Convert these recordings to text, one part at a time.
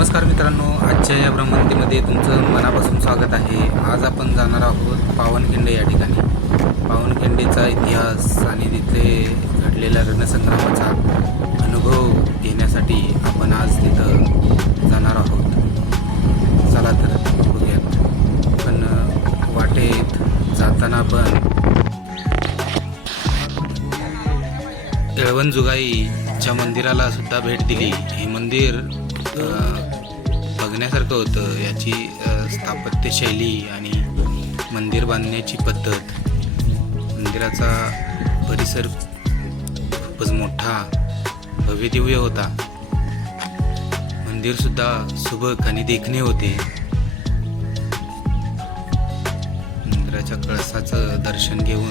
नमस्कार मित्रांनो, आजच्या या भ्रमंतीमध्ये तुमचं मनापासून स्वागत आहे। आज आपण जाणार आहोत पावनखिंड या ठिकाणी। पावनखिंडीचा इतिहास आणि तिथे घडलेल्या रणसंग्रामाचा अनुभव घेण्यासाठी आपण आज तिथं जाणार आहोत। चला तर बघूयात। पण वाटेत जाताना पण येळवणजुगाईच्या मंदिराला सुद्धा भेट दिली। हे मंदिर बघण्यासारखं होतं। याची स्थापत्यशैली आणि मंदिर बांधण्याची पद्धत, मंदिराचा परिसर खूपच मोठा भव्यदिव्य होता। मंदिरसुद्धा सुबक आणि देखणे होते। मंदिराच्या कळसाचं दर्शन घेऊन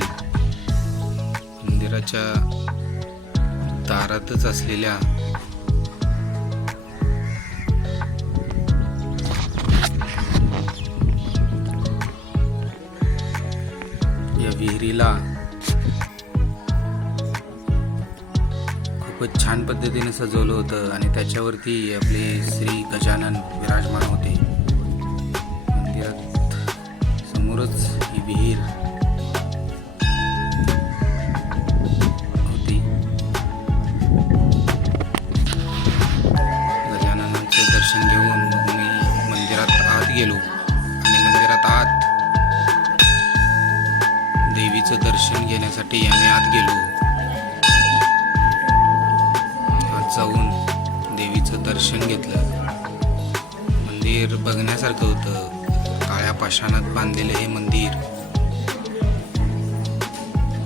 मंदिराच्या दारातच असलेल्या या विहिरीला खूपच छान पद्धतीने सजवलं होतं आणि त्याच्यावरती आपले श्री गजानन विराजमान होते। मंदिरात समोरच ही विहीर होती। गजाननाचे दर्शन घेऊन मग मी मंदिरात आत गेलो आणि मंदिरात आत देवीचं दर्शन घेण्यासाठी आम्ही आत गेलो। आत जाऊन देवीचं दर्शन घेतलं। मंदिर बघण्यासारखं होतं। काळ्या पाषाणात बांधलेलं हे मंदिर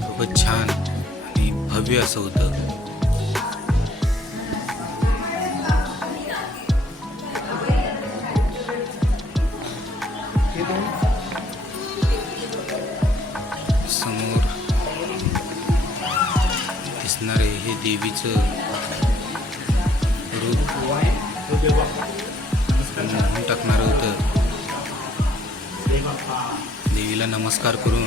खूपच छान आणि भव्य असं होतं। समोर दिसणारे हे देवीचं रूप मोहून टाकणारं होतं। देवीला नमस्कार करून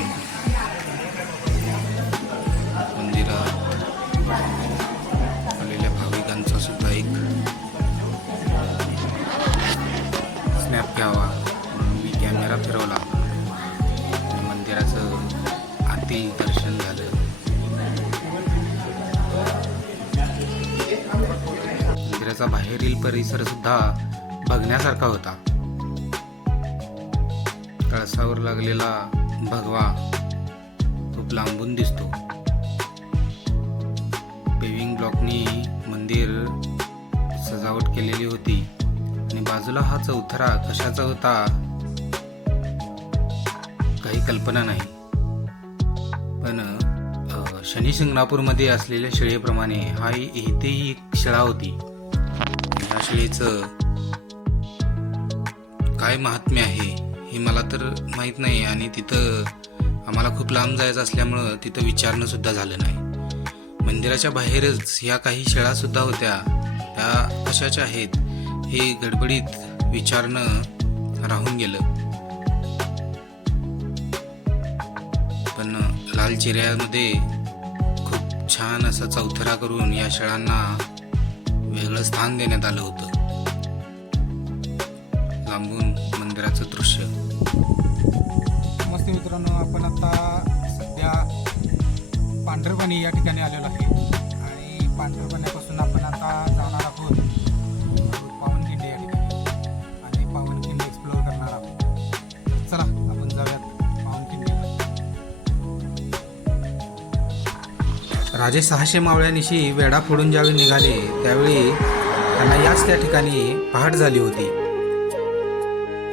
मंदिरात आलेल्या भाविकांचा सुद्धा एक स्नॅप घ्यावा म्हणून मी कॅमेरा फिरवला। मंदिराचं आतील दर्शन झालं। मंदिराचा बाहेरील परिसर सुद्धा बघण्यासारखा होता। कळसावर लागलेला भगवा खूप लांबून दिसतो। पेविंग ब्लॉकनी मंदिर सजावट केलेली होती आणि बाजूला हा चौथरा कशाचा होता काही कल्पना नाही। पण शनी शिंगणापूरमध्ये असलेल्या शिळेप्रमाणे हा इथेही एक शिळा होती। या शिळेचं काय महात्म्य आहे हे मला तर माहीत नाही आणि तिथं आम्हाला खूप लांब जायचं असल्यामुळं तिथं विचारणं सुद्धा झालं नाही। मंदिराच्या बाहेरच ह्या काही शिळा सुद्धा होत्या। त्या कशाच्या आहेत हे गडबडीत विचारणं राहून गेलं। पण लाल चिऱ्यामध्ये खूप छान असा चौथरा करून या शिळांना वेगळं स्थान देण्यात आलं होतं। लांबून मंदिराचं दृश्य नमस्ते मित्रांनो, आपण आता सध्या पांढरपाणी या ठिकाणी आलेलो आहे आणि पांढरपाण्यापासून आपण आता जाणार आहोत पावनखिंड या ठिकाणी आणि पावनखिंड एक्सप्लोअर करणार आहोत। तर चला आपण जाऊयात पावनखिंडीला। राजे 600 मावळ्यांनिशी वेढा फोडून ज्यावेळी निघाले त्यावेळी त्यांना याच त्या ठिकाणी पहाट झाली होती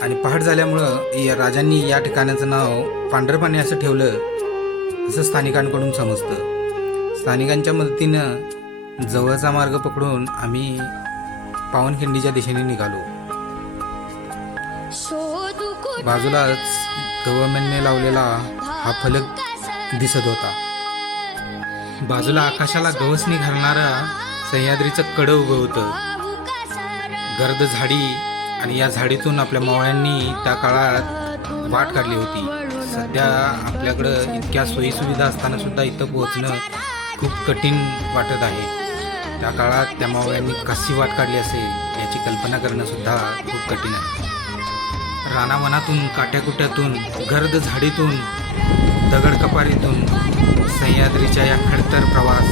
आणि पहाट झाल्यामुळं या राजांनी या ठिकाणाचं नाव पांढरपाणी असं ठेवलं असं स्थानिकांकडून समजतं। स्थानिकांच्या मदतीनं जवळचा मार्ग पकडून आम्ही पावनखिंडीच्या दिशेने निघालो। बाजूलाच गव्हर्नमेंटने लावलेला हा फलक दिसत होता। बाजूला आकाशाला गवसणी घालणारा सह्याद्रीचं कडं उभं होतं। गर्द झाडी आणि या झाडीतून आपल्या मावळ्यांनी त्या काळात वाट काढली होती। सध्या आपल्याकडं इतक्या सोयीसुविधा असताना सुद्धा इथं पोहोचणं खूप कठीण वाटत आहे। त्या काळात त्या मावळ्यांनी कशी वाट काढली असेल याची कल्पना करणं सुद्धा खूप कठीण आहे. रानावनातून, काट्याकुट्यातून, गर्द झाडीतून, दगडकपारीतून सह्याद्रीच्या या खडतर प्रवास,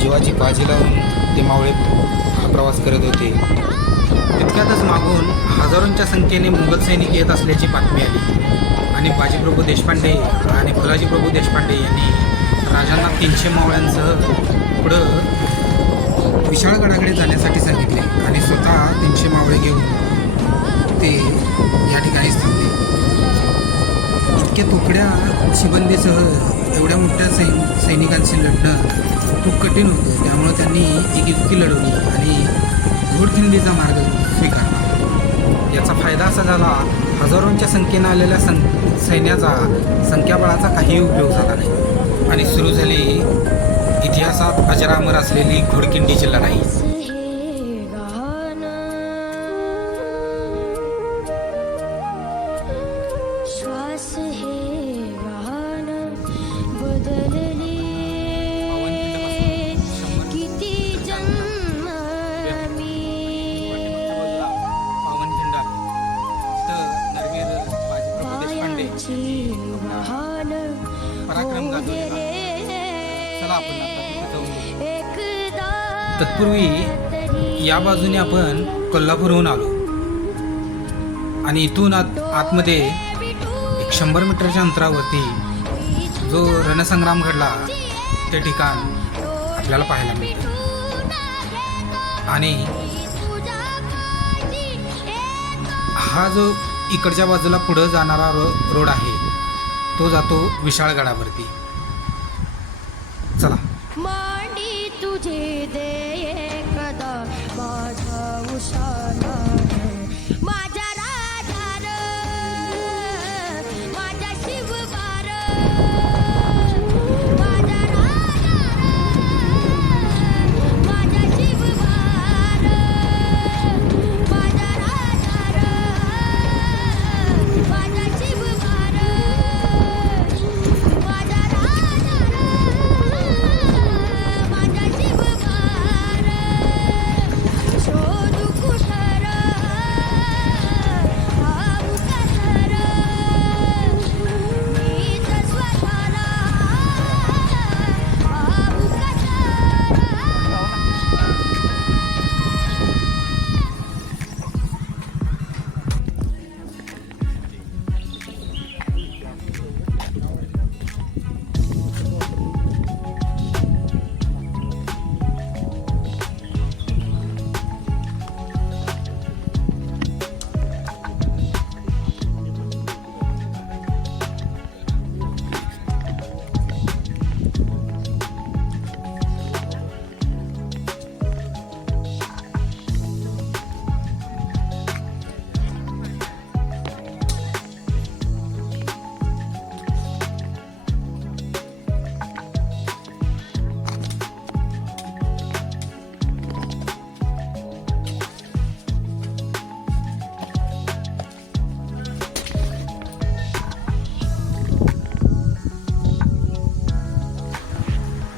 जीवाची बाजी लावून ते मावळे हा प्रवास करत होते. तितक्यातच मागून हजारोंच्या संख्येने मुघल सैनिक येत असल्याची बातमी आली आणि बाजीप्रभू देशपांडे आणि फुलाजीप्रभू देशपांडे यांनी राजांना 300 मावळ्यांसह पुढं विशाळगडाकडे जाण्यासाठी सांगितले आणि स्वतः 300 मावळे घेऊन ते या ठिकाणीच थांबले. इतक्या तुकड्या शिबंदीसह एवढ्या मोठ्या सैनिकांशी लढणं खूप कठीण होतं. त्यामुळं त्यांनी एक युक्ती लढवली आणि घोडखिंडीचा मार्ग स्वीकारला. याचा फायदा असा झाला, हजारोंच्या संख्येनं आलेल्या सैन्याचा संख्याबळाचा काही उपयोग झाला नाही आणि सुरू झाली इतिहासात अजरामर असलेली घोडखिंडीची लढाई. पराक्रम गाजवला. चला आपण आता तिथे जाऊ. तत्पूर्वी या बाजूने आपण कोल्हापूरहून आलो आणि इथून आतमध्ये एक 100 मीटरच्या अंतरावरती जो रणसंग्राम घडला ते ठिकाण आपल्याला पाहायला मिळतं. आणि हा जो इकडच्या बाजूला पुढं जाणारा रोड आहे तो जातो विशाळगडावरती. चला. मांडी तुझे दे एकदा माझा उशाला माझ्या राजा माझ्या शिवबार माझ्या राजा माझ्या शिवबार माझ्या राजा माझ्या शिवबार माझ्या राजा माझ्या शिवबार शोधू कुठर आऊ कसर मी तर स्वतःला आऊ कसर.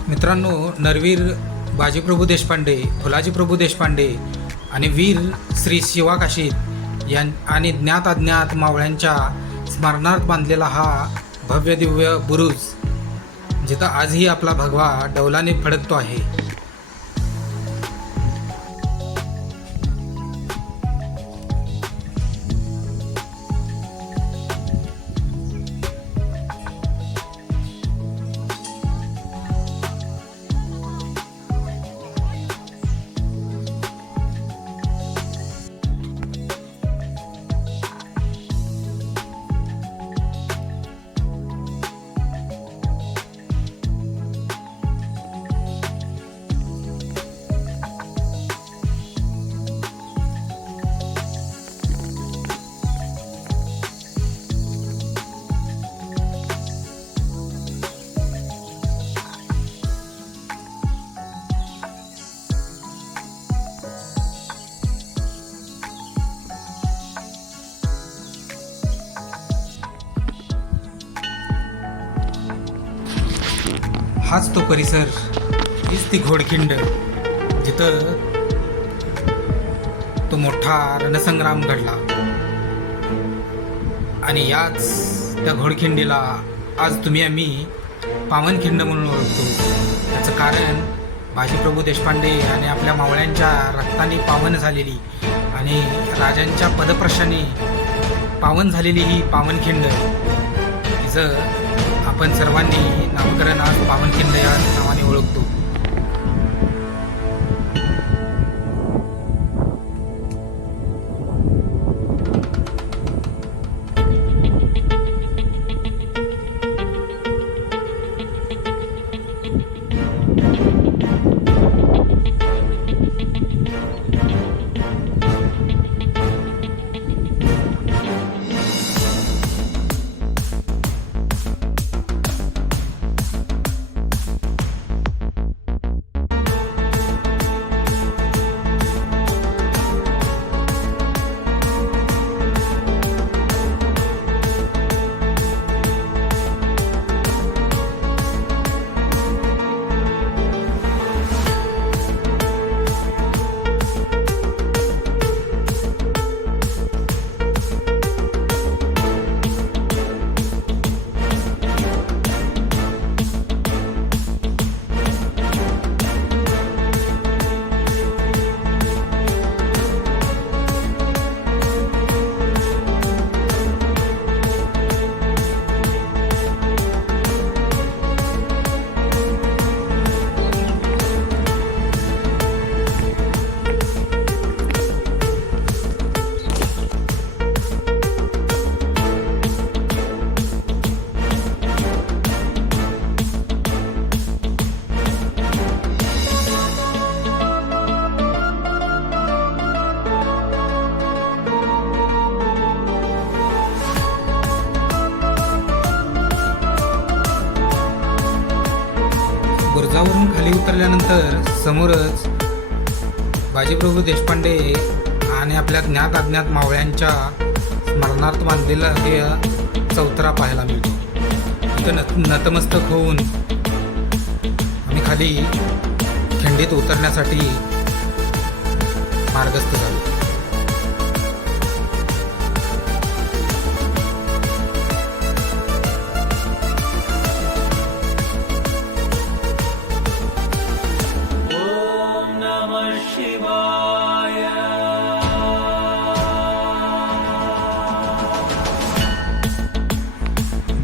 मित्रांनो, नरवीर बाजीप्रभू देशपांडे, फुलाजीप्रभू देशपांडे आणि वीर श्री शिवा काशीद आणि ज्ञात अज्ञात मावळ्यांच्या स्मरणार्थ बांधलेला हा भव्य दिव्य बुरुज, जिथं आजही आपला भगवा डौलाने फडकतो आहे. हाच तो परिसर, हीच ती घोडखिंड जिथं तो मोठा रणसंग्राम घडला आणि याच त्या घोडखिंडीला आज तुम्ही आम्ही पावनखिंड म्हणून ओळखतो. त्याचं कारण बाजीप्रभू देशपांडे आणि आपल्या मावळ्यांच्या रक्ताने पावन झालेली आणि राजांच्या पदप्रशाने पावन झालेली ही पावनखिंड, तिचं आपण सर्वांनी नामकरण आज पावनखिंड या नावाने ओळखतो. बुरुजावरून खाली उतरल्यानंतर समोरच बाजीप्रभू देशपांडे आणि आपल्या ज्ञात अज्ञात मावळ्यांच्या स्मरणार्थ बांधलेला हे चौथरा पाहायला मिळतो. इथं नतमस्तक होऊन आम्ही खाली खिंडीत उतरण्यासाठी मार्गस्थ झालो.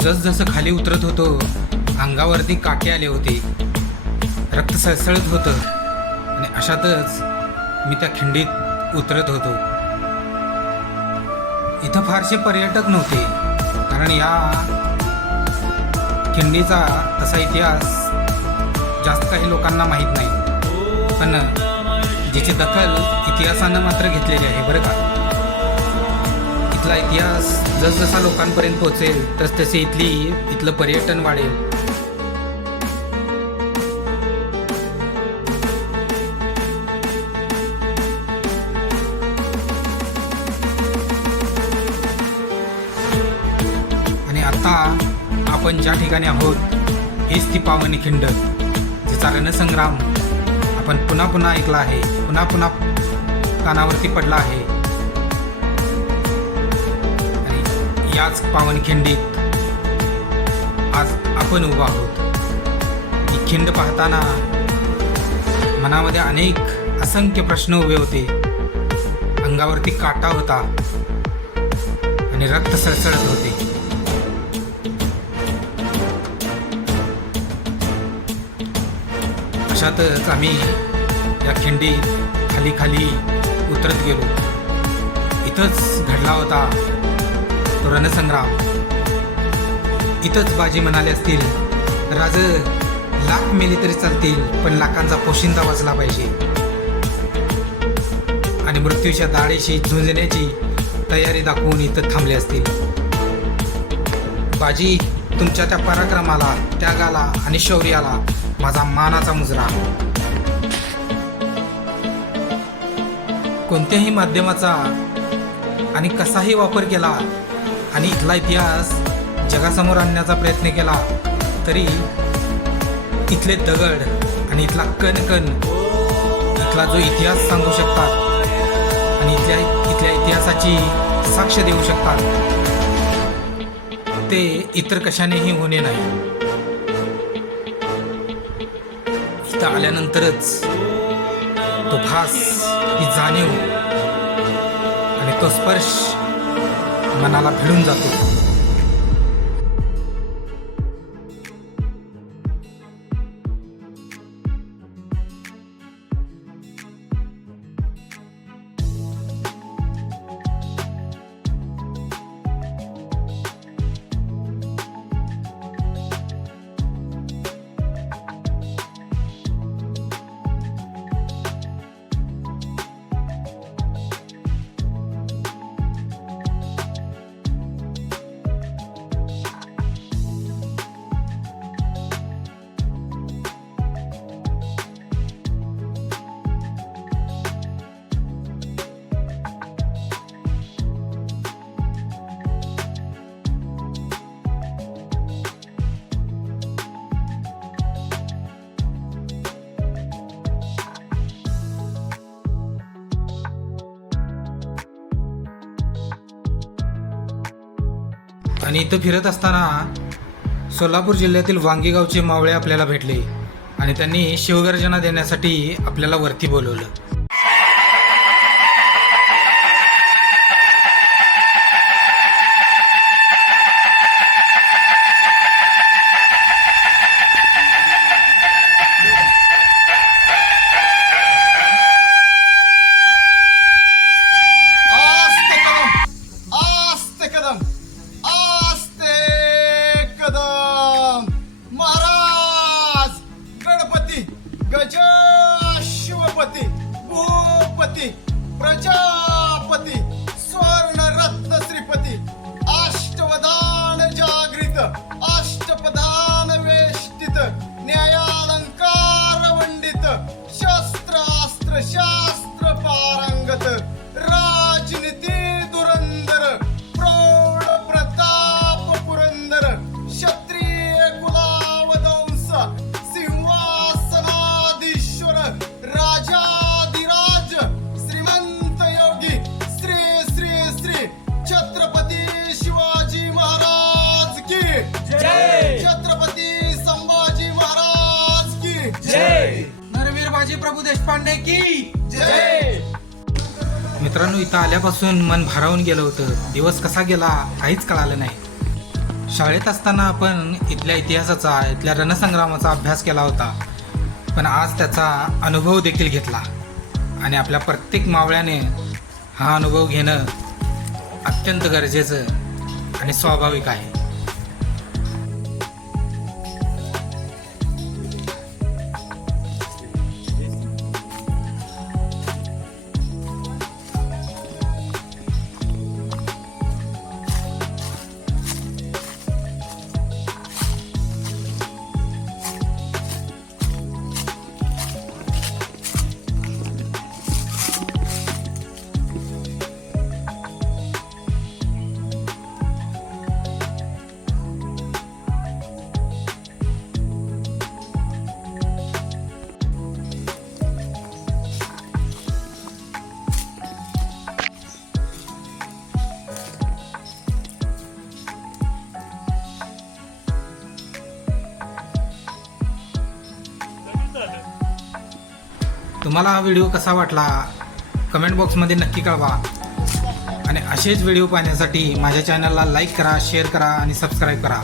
जसजसं खाली उतरत होतो अंगावरती काटे आले होते, रक्त सळसळत होतं आणि अशातच मी त्या खिंडीत उतरत होतो. इथं फारसे पर्यटक नव्हते, कारण या खिंडीचा तसा इतिहास जास्त काही लोकांना माहीत नाही, पण जिची दखल इतिहासानं मात्र घेतलेली आहे बरं का. इथला इतिहास जसजसा लोकांपर्यंत पोहोचेल तसतसे इथलं पर्यटन वाढेल. आणि आता आपण ज्या ठिकाणी आहोत हीच ती पावनी खिंड, जिचा रणसंग्राम आपण पुन्हा पुन्हा ऐकला आहे, पुन्हा पुन्हा कानावरती पडला आहे. याच पावनखिंडीत आज आपण उभा आहोत. ही खिंड पाहताना मनामध्ये अनेक असंख्य प्रश्न उभे होते, अंगावरती काटा होता आणि रक्त सळसळत होते. अशातच आम्ही या खिंडीत खाली खाली उतरत गेलो. इथंच घडला होता तो रणसंग्राम. इथंच बाजी म्हणाले असतील, राज लाख मेले तरी चालतील पण लाखांचा पोशिंदा वाचला पाहिजे, आणि मृत्यूच्या दाढेशी झुंजण्याची तयारी दाखवून इथं थांबले असतील. बाजी, तुमच्या त्या पराक्रमाला, त्यागाला आणि शौर्याला माझा मानाचा मुजरा. कोणत्याही माध्यमाचा आणि कसाही वापर केला आणि इथला इतिहास जगासमोर आणण्याचा प्रयत्न केला तरी इथले दगड आणि इथला कण कण इथला जो इतिहास सांगू शकतात आणि इतिहासाची साक्ष देऊ शकतात ते इतर कशानेही होणे नाही. इथं आल्यानंतरच तो भास, ही जाणीव आणि तो स्पर्श मनाला भिडून जातो. आणि इथं फिरत असताना सोलापूर जिल्ह्यातील वांगी गावचे मावळे आपल्याला भेटले आणि त्यांनी शिवगर्जना देण्यासाठी आपल्याला वरती बोलवलं. आस्ते कदम महाराज गणपती गज शिवपती भूपती प्रजापती स्वर्ण रत्न श्रीपती अष्टवदान जागृत अष्टपदान वेष्टित न्यायालंकार वंडित शस्त्रास्त्र शास्त्र पारंगत राजनीती धुरंधर प्रौढ प्रताप पुरंदर क्षत्रिय कुलावदंस सिंहासनाधीश्वर राजाधिराज श्रीमंत योगी श्री श्री श्री छत्रपती शिवाजी महाराज की जय. छत्रपती संभाजी महाराज की जय. नरवीर बाजी प्रभू देशपांडे की जय. मित्रांनो, इथं आल्यापासून मन भारावून गेलं होतं. दिवस कसा गेला काहीच कळालं नाही. शाळेत असताना आपण इथल्या इतिहासाचा, इथल्या रणसंग्रामाचा अभ्यास केला होता, पण आज त्याचा अनुभव देखील घेतला आणि आपल्या प्रत्येक मावळ्याने हा अनुभव घेणं अत्यंत गरजेचं आणि स्वाभाविक आहे. तुम्हाला हा व्हिडिओ कसा वाटला कमेंट बॉक्समध्ये नक्की कळवा आणि असेच व्हिडिओ पाहण्यासाठी माझ्या चॅनलला लाईक करा, शेअर करा आणि सबस्क्राईब करा.